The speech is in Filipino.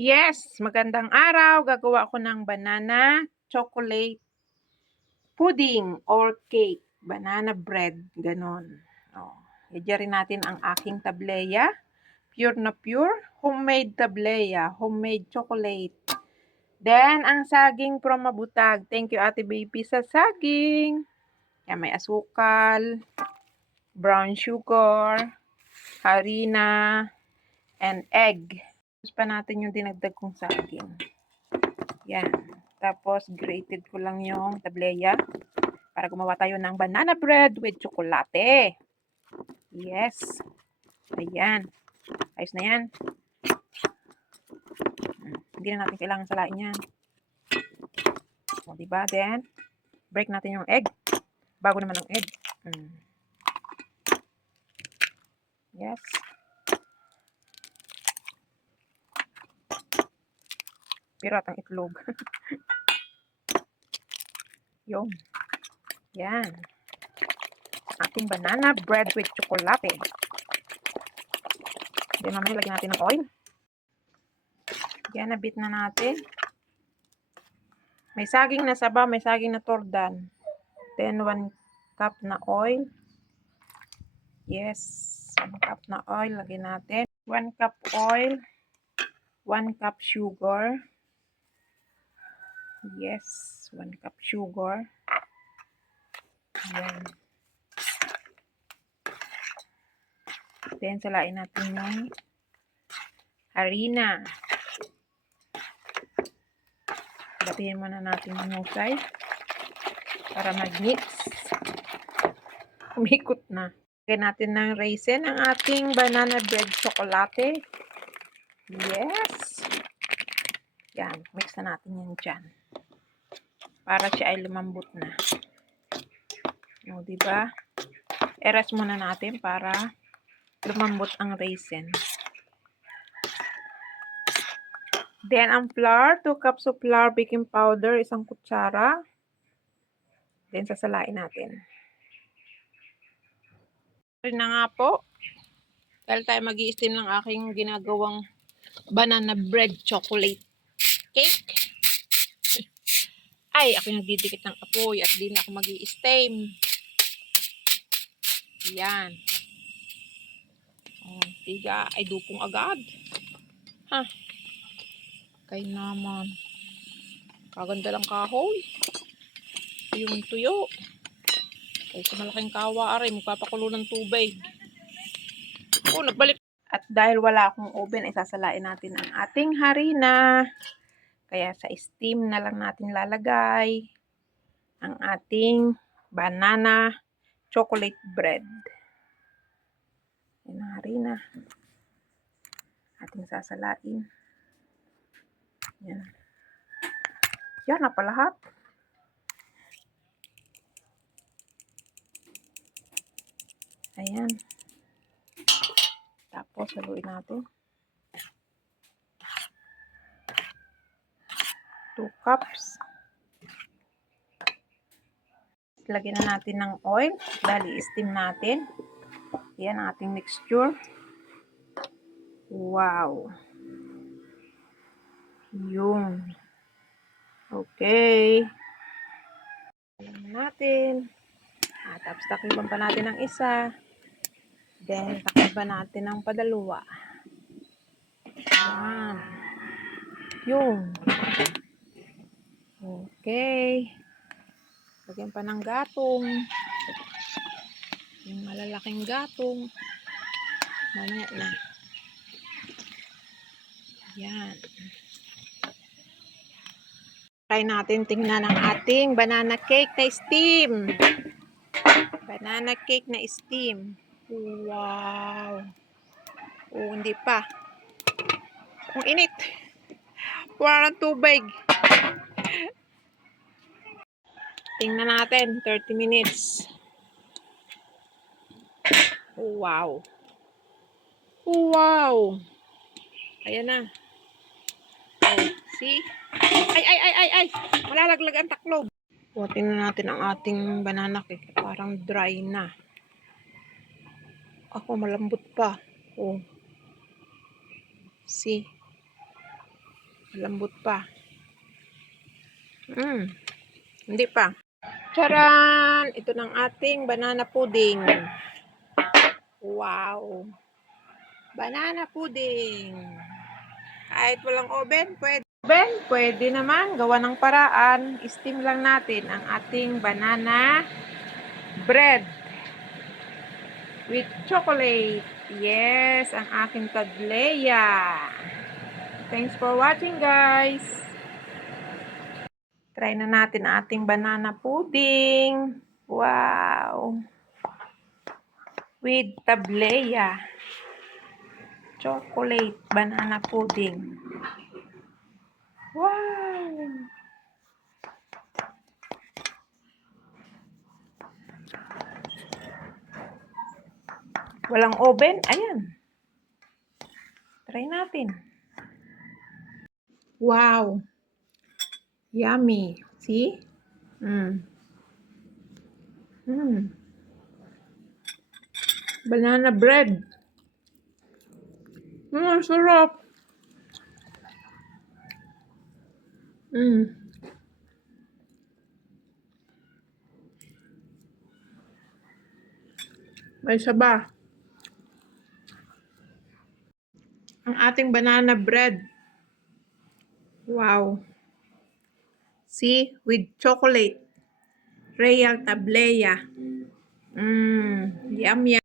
Yes, magandang araw. Gagawa ako ng banana chocolate pudding or cake. Banana bread, ganon. Rin natin ang aking tableya. Pure na pure. Homemade tableya. Homemade chocolate. Then, ang saging from Mabutag. Thank you, Ate Baby, sa saging. Yan, may asukal, brown sugar, harina, and egg. Tapos pa natin yung dinagdag kong saging. Yan. Tapos, grated ko lang yung tableya para gumawa tayo ng banana bread with chocolate. Yes. Ayan. Ayos na yan. Hindi na natin kailangan salain yan. O, diba? Then, break natin yung egg. Bago naman ang egg. Yes. Pero at ang itlog. Yung. Yan. Ating banana bread with chocolate. Then, mamaya lagyan natin ng oil. Yan, nabit na natin. May saging na saba, may saging na tordan. Then, 1 cup na oil. Yes, 1 cup na oil. Lagyan natin. 1 cup oil. 1 cup sugar. Yes, 1 cup sugar. Ayan. Then, salain natin yung harina. Batihin muna natin yung husay para mag-mix. Umikot na. Lagyan natin ng raisin ang ating banana bread chocolate. Yes. Yan. Mix na natin yan dyan. Para siya ay lumambot na. O, diba? I-rest muna natin para lumambot ang raisin. Then, ang flour, 2 cups of flour, baking powder, 1 kutsara. Then, sasalain natin. Rin na nga po. Dahil tayo mag-i-steam ng aking ginagawang banana bread chocolate cake. Ay, ako yung didikit ng apoy at di na ako mag-i-steam. Yan. Oh, tiga ay dupong agad. Ha? Kaya naman. Kaganda lang kahoy. Yung tuyo. Kaya sa malaking kawa aray, magpapakulo ng tubig. Oh, nagbalik. At dahil wala akong oven, ay sasalain natin ang ating harina. Kaya sa steam na lang natin lalagay ang ating banana chocolate bread. Yan ang harina. Ating sasalain. Yan. Yan na pa lahat. Ayan. Tapos, haluin natin. 2 cups. Lagyan na natin ng oil. Dahil i-steam natin. Ayan ang ating mixture. Wow. Yun. Okay. Alam natin. Tapos takriban pa natin ang isa. Then, takriban natin ang padalawa. Yan. Yun. Okay. Lagyan pa ng gatong. Yung malalaking gatong. Mamaya na. Yan. Try natin tingnan ang ating banana cake na steam. Banana cake na steam. Wow. Oh, hindi pa. Ang init. Wala ng tubig. Tingnan natin. 30 minutes. Oh, wow. Oh, wow. Ayan na. Oh, see? Ay. Malalaglag ang taklob. O, tingnan natin ang ating banana cake. Parang dry na. Ako, malambot pa. Oh. See? Lambot pa. Hindi pa. Charan! Ito ng ating banana pudding. Wow! Banana pudding. Kahit walang oven, pwede naman. Gawa ng paraan. Steam lang natin ang ating banana bread with chocolate. Yes, ang aking tagleya. Thanks for watching, guys. Try na natin ang ating banana pudding. Wow! With tableya. Chocolate banana pudding. Wow! Walang oven? Ayan. Try natin. Wow! Yummy. See? Banana bread. Sarap. May saba. Ang ating banana bread. Wow. See? With chocolate. Real tableya. Yum, yum.